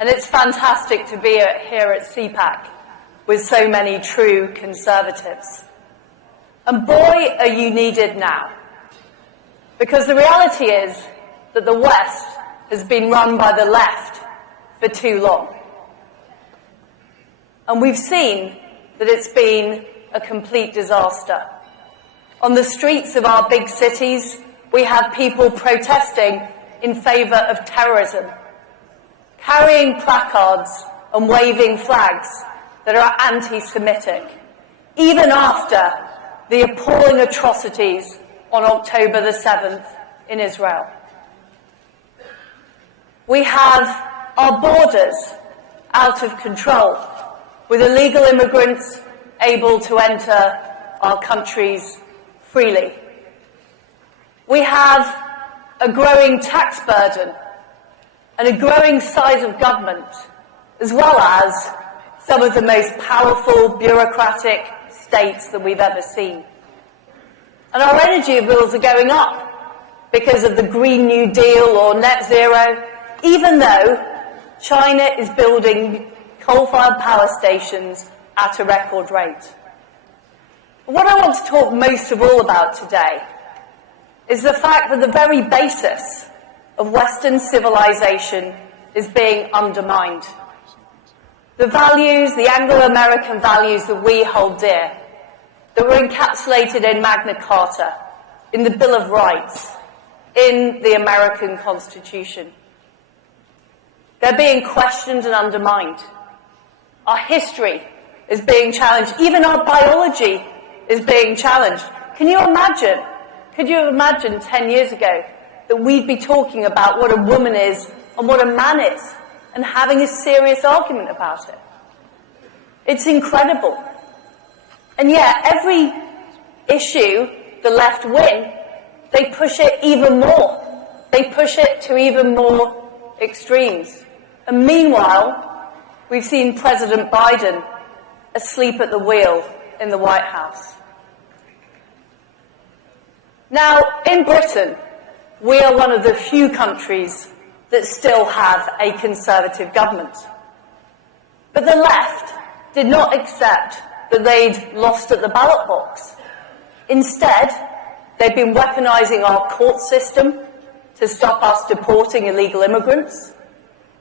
And it's fantastic to be here at CPAC with so many true conservatives. And boy, are you needed now. Because the reality is that the West has been run by the left for too long. And we've seen that it's been a complete disaster. On the streets of our big cities, we have people protesting in favour of terrorism, carrying placards and waving flags that are anti-Semitic, even after the appalling atrocities on October the 7th in Israel. We have our borders out of control, with illegal immigrants able to enter our countries freely. We have a growing tax burden and a growing size of government, as well as some of the most powerful bureaucratic states that we've ever seen. And our energy bills are going up because of the Green New Deal or net zero, even though China is building coal-fired power stations at a record rate. But what I want to talk most of all about today is the fact that the very basis of Western civilization is being undermined. The values, the Anglo-American values that we hold dear, that were encapsulated in Magna Carta, in the Bill of Rights, in the American Constitution. They're being questioned and undermined. Our history is being challenged. Even our biology is being challenged. Can you imagine? Could you have imagined 10 years ago that we'd be talking about what a woman is and what a man is and having a serious argument about it? It's incredible. And yet, every issue the left win, they push it even more. They push it to even more extremes. And meanwhile, we've seen President Biden asleep at the wheel in the White House. Now, in Britain, we are one of the few countries that still have a conservative government. But the left did not accept that they'd lost at the ballot box. Instead, they've been weaponising our court system to stop us deporting illegal immigrants.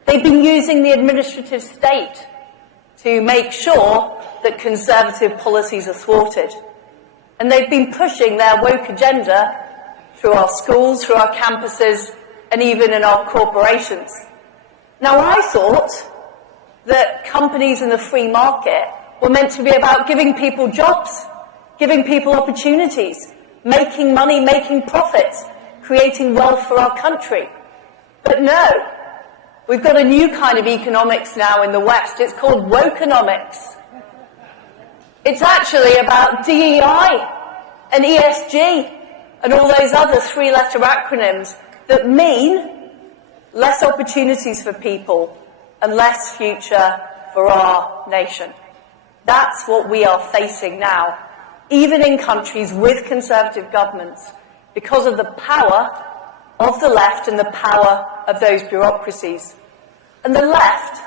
They've been using the administrative state to make sure that conservative policies are thwarted. And they've been pushing their woke agenda through our schools, through our campuses, and even in our corporations. Now, I thought that companies in the free market were meant to be about giving people jobs, giving people opportunities, making money, making profits, creating wealth for our country. But no, we've got a new kind of economics now in the West. It's called wokenomics. It's actually about DEI and ESG and all those other three-letter acronyms that mean less opportunities for people and less future for our nation. That's what we are facing now, even in countries with conservative governments, because of the power of the left and the power of those bureaucracies. And the left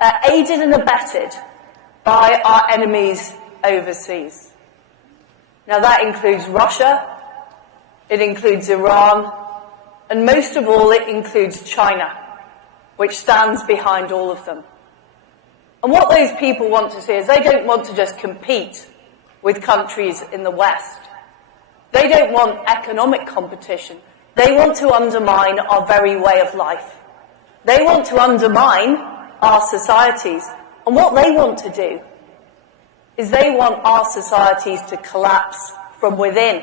are aided and abetted by our enemies overseas. Now that includes Russia, it includes Iran, and most of all it includes China, which stands behind all of them. And what those people want to see is they don't want to just compete with countries in the West. They don't want economic competition. They want to undermine our very way of life. They want to undermine our societies. And what they want to do is they want our societies to collapse from within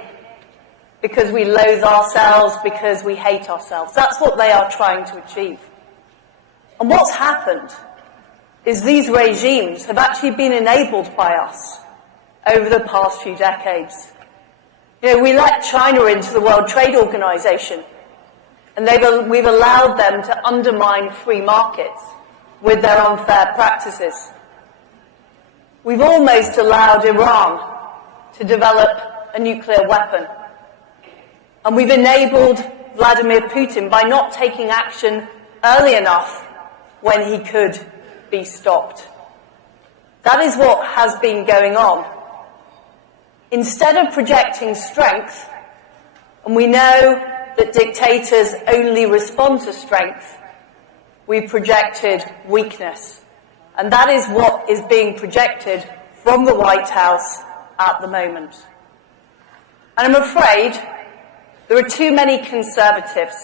because we loathe ourselves, because we hate ourselves. That's what they are trying to achieve. And what's happened is these regimes have actually been enabled by us over the past few decades. You know, we let China into the World Trade Organization, and we've allowed them to undermine free markets with their unfair practices. We've almost allowed Iran to develop a nuclear weapon. And we've enabled Vladimir Putin by not taking action early enough when he could be stopped. That is what has been going on. Instead of projecting strength, and we know that dictators only respond to strength, we've projected weakness. And that is what is being projected from the White House at the moment. And I'm afraid there are too many Conservatives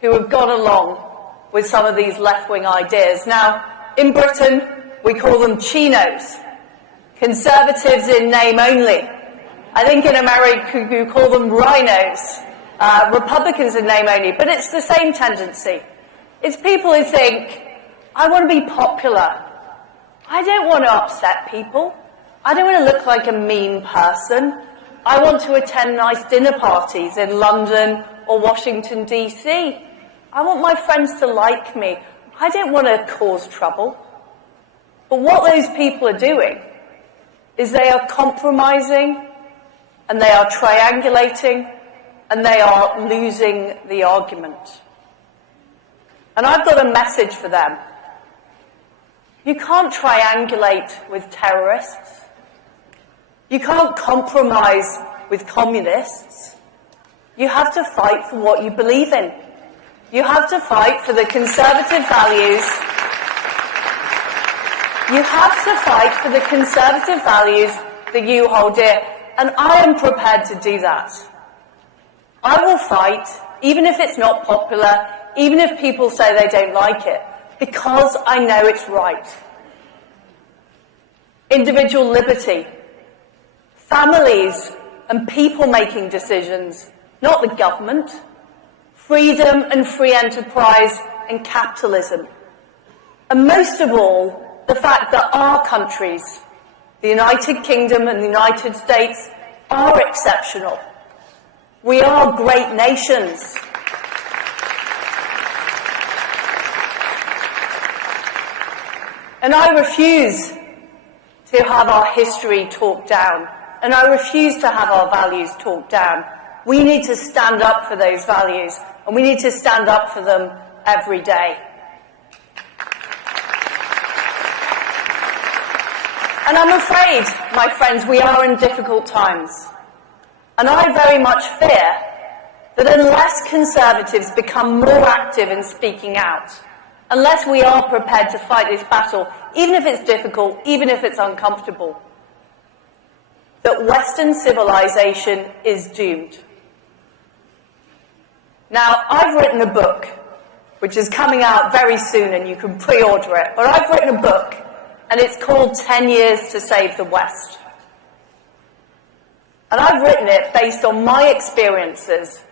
who have gone along with some of these left-wing ideas. Now, in Britain, we call them chinos, Conservatives in name only. I think in America you call them rhinos, Republicans in name only, but it's the same tendency. It's people who think, I want to be popular. I don't want to upset people. I don't want to look like a mean person. I want to attend nice dinner parties in London or Washington, D.C. I want my friends to like me. I don't want to cause trouble. But what those people are doing is they are compromising, and they are triangulating, and they are losing the argument. And I've got a message for them. You can't triangulate with terrorists. You can't compromise with communists. You have to fight for what you believe in. You have to fight for the conservative values. You have to fight for the conservative values that you hold dear. And I am prepared to do that. I will fight, even if it's not popular, even if people say they don't like it, because I know it's right. Individual liberty, families and people making decisions, not the government, freedom and free enterprise and capitalism. And most of all, the fact that our countries, the United Kingdom and the United States, are exceptional. We are great nations. And I refuse to have our history talked down. And I refuse to have our values talked down. We need to stand up for those values, and we need to stand up for them every day. And I'm afraid, my friends, we are in difficult times. And I very much fear that unless Conservatives become more active in speaking out, unless we are prepared to fight this battle, even if it's difficult, even if it's uncomfortable, that Western civilization is doomed. Now, I've written a book, which is coming out very soon, and you can pre-order it, but I've written a book, and it's called 10 Years to Save the West. And I've written it based on my experiences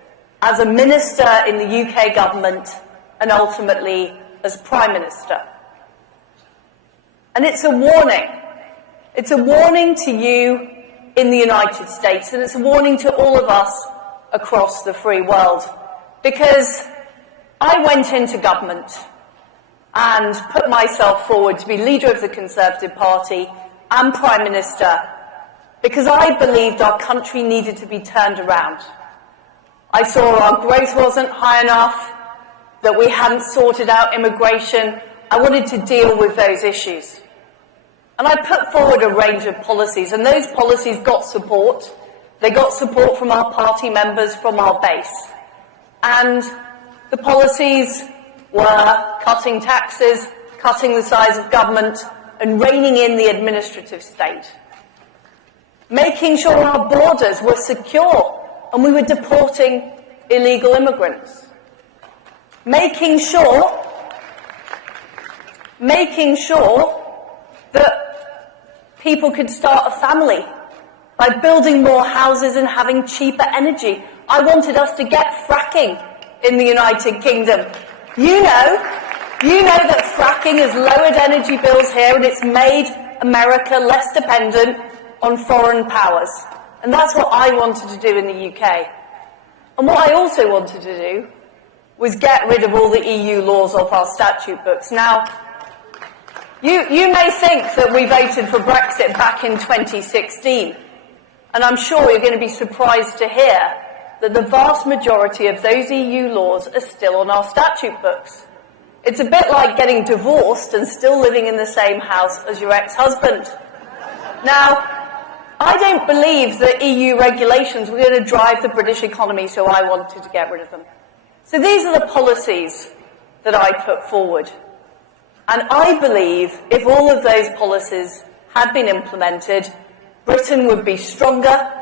as a minister in the UK government and ultimately as Prime Minister. And it's a warning. It's a warning to you in the United States, and it's a warning to all of us across the free world. Because I went into government and put myself forward to be leader of the Conservative Party and Prime Minister because I believed our country needed to be turned around. I saw our growth wasn't high enough, that we hadn't sorted out immigration. I wanted to deal with those issues. And I put forward a range of policies, and those policies got support. They got support from our party members, from our base. And the policies were cutting taxes, cutting the size of government, and reining in the administrative state. Making sure our borders were secure and we were deporting illegal immigrants. Making sure that people could start a family by building more houses and having cheaper energy. I wanted us to get fracking in the United Kingdom. You know that fracking has lowered energy bills here and it's made America less dependent on foreign powers. And that's what I wanted to do in the UK. And what I also wanted to do was get rid of all the EU laws off our statute books. Now, you may think that we voted for Brexit back in 2016, and I'm sure you're going to be surprised to hear that the vast majority of those EU laws are still on our statute books. It's a bit like getting divorced and still living in the same house as your ex-husband. Now, I don't believe that EU regulations were going to drive the British economy, so I wanted to get rid of them. So these are the policies that I put forward. And I believe if all of those policies had been implemented, Britain would be stronger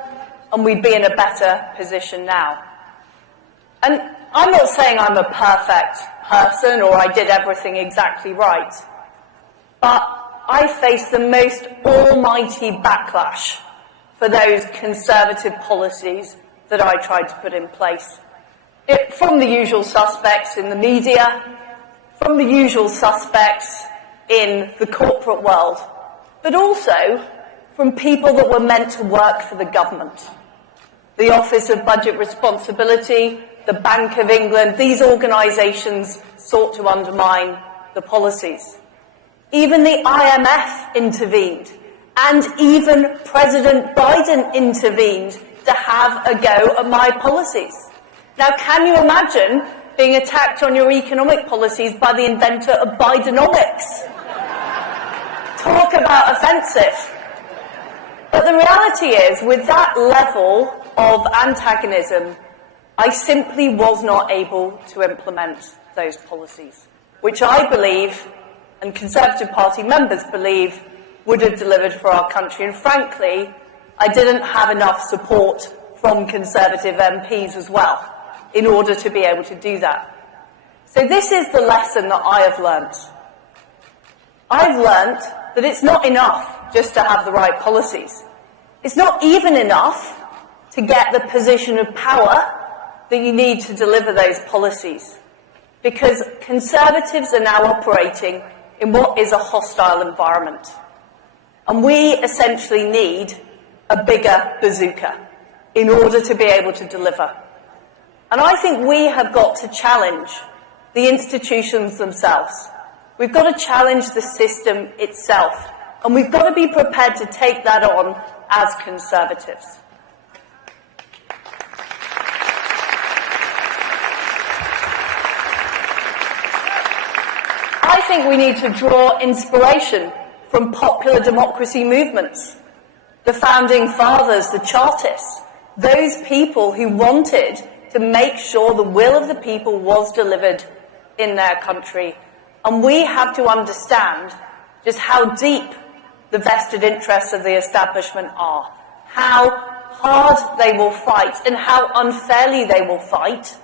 and we'd be in a better position now. And I'm not saying I'm a perfect person or I did everything exactly right, but I faced the most almighty backlash for those conservative policies that I tried to put in place. From the usual suspects in the media, from the usual suspects in the corporate world, but also from people that were meant to work for the government. The Office of Budget Responsibility, the Bank of England, these organisations sought to undermine the policies. Even the IMF intervened, and even President Biden intervened to have a go at my policies. Now, can you imagine being attacked on your economic policies by the inventor of Bidenomics? Talk about offensive. But the reality is, with that level of antagonism, I simply was not able to implement those policies, which I believe, and Conservative Party members believe, would have delivered for our country. And frankly, I didn't have enough support from Conservative MPs as well in order to be able to do that. So this is the lesson that I have learnt. I've learnt that it's not enough just to have the right policies. It's not even enough to get the position of power that you need to deliver those policies, because Conservatives are now operating in what is a hostile environment. And we essentially need a bigger bazooka in order to be able to deliver. And I think we have got to challenge the institutions themselves. We've got to challenge the system itself. And we've got to be prepared to take that on as Conservatives. I think we need to draw inspiration from popular democracy movements. The founding fathers, the Chartists, those people who wanted to make sure the will of the people was delivered in their country. And we have to understand just how deep the vested interests of the establishment are, how hard they will fight and how unfairly they will fight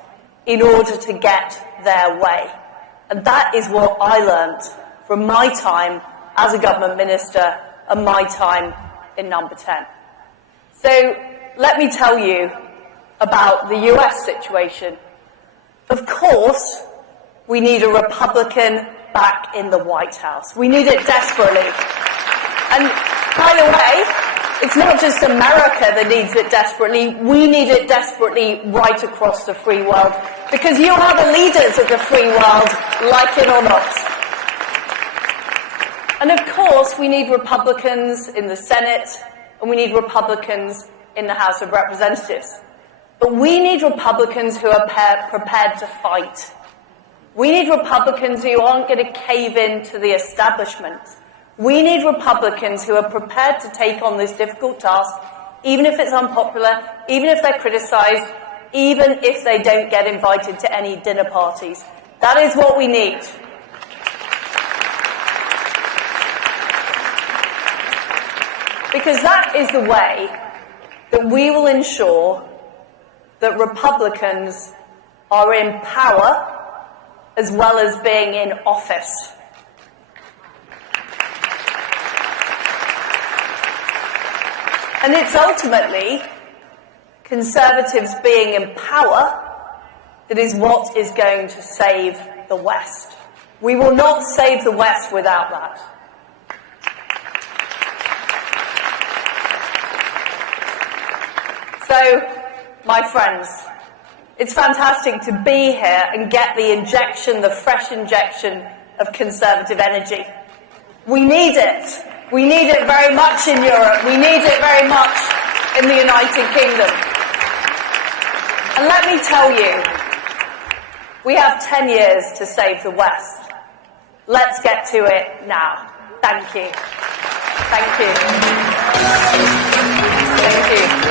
in order to get their way. And that is what I learned from my time as a government minister and my time in Number 10. So let me tell you about the US situation. Of course, we need a Republican back in the White House. We need it desperately. And by the way, it's not just America that needs it desperately. We need it desperately right across the free world, because you are the leaders of the free world, like it or not. And of course, we need Republicans in the Senate, and we need Republicans in the House of Representatives. But we need Republicans who are prepared to fight. We need Republicans who aren't going to cave in to the establishment. We need Republicans who are prepared to take on this difficult task, even if it's unpopular, even if they're criticised, even if they don't get invited to any dinner parties. That is what we need. Because that is the way that we will ensure that Republicans are in power as well as being in office. And it's ultimately Conservatives being in power that is what is going to save the West. We will not save the West without that. So, my friends, it's fantastic to be here and get the injection, the fresh injection of Conservative energy. We need it. We need it very much in Europe. We need it very much in the United Kingdom. And let me tell you, we have 10 years to save the West. Let's get to it now. Thank you. Thank you. Thank you.